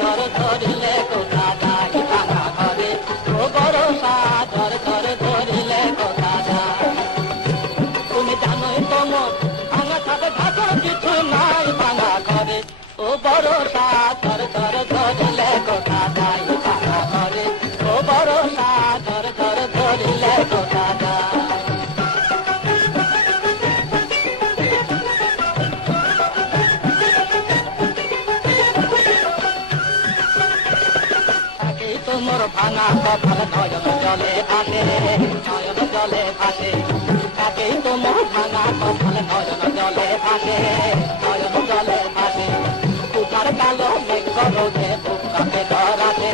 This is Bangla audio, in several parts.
ধর ধরিলে কোথা যায় ভাঙা ঘরে ও ভরসা ধর ধর ধরিলে কোথা যায় তুমি জানোই তো মোর ভাঙা ছাদে ঢাকার কিছু নাই ভাঙা ঘরে ও ভরসা ধর ধর ধরিলে কোথা যায় ভাঙা ঘরে ও ভরসা ধর ধর ধরিলে কোথা যায় মোর ভাঙা কপাল নয়ন জলে ভাসে নয়ন জলে ভাসে তাকেই তো মোর ভাঙা কপাল নয়ন জলে ভাসে নয়ন জলে ভাসে তুষার কালো মেঘ রোদে বুক কাপে ধরাছে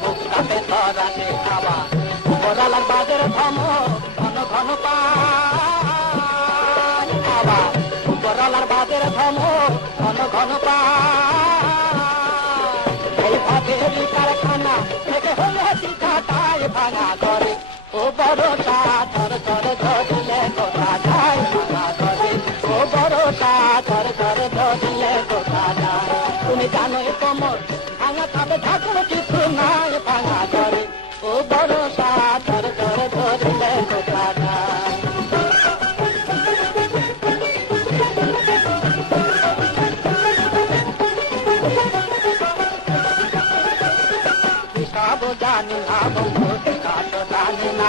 বুক কাপে ধরাছে আবার বড়ালার বাজের ধম ঘন ঘন পায় আবার বড়ালার বাজের ধম ঘন ঘন পায় ভাবেরি কারখানা থেকে হলে সিধাটায় ভাঙা করে ও ভরসা ধর ধর ধরিলে কোথা যায় ভাঙা করে ও ভরসা ধর ধর ধরিলে কোথা যায় তুমি জানোই কোমর ভাঙা খাবে ঠাকুর কিছু নাই ভাঙা করে ও ভরসা ধর ধর ধরিলে কোথা যায় জানি না বন্ধু বিকাশ জানি না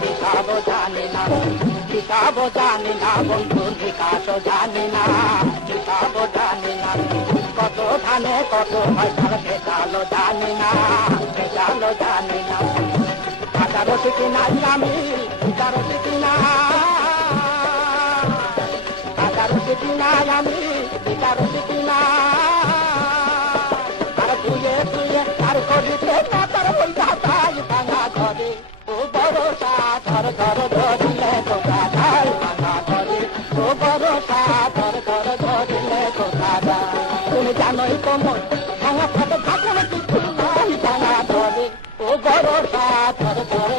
হিসাব জানি না হিসাব জানি না বন্ধু বিকাশ জানি না হিসাব জানি না কত ধানে কত পয়সার ভেজালো জানি না ভেজালো জানি না হাজারো শিখি নাই আমি হাজারো শিখি না হাজারো শিখি নাই আমি হাজারো শিখি না আর তুয়ে তুয়ে আর করিতে ভাঙা ঘরে ও ভরসা ধর ধর ধরিলে কোথা যায় ভাঙা ঘরে ও ভরসা ধর ধর ধরিলে কোথা যায় তুমি জানোই তো মোর ভাঙা ফাটে ঢাকার কিছু নাই ভাঙা ঘরে ও ভরসা ধর ধর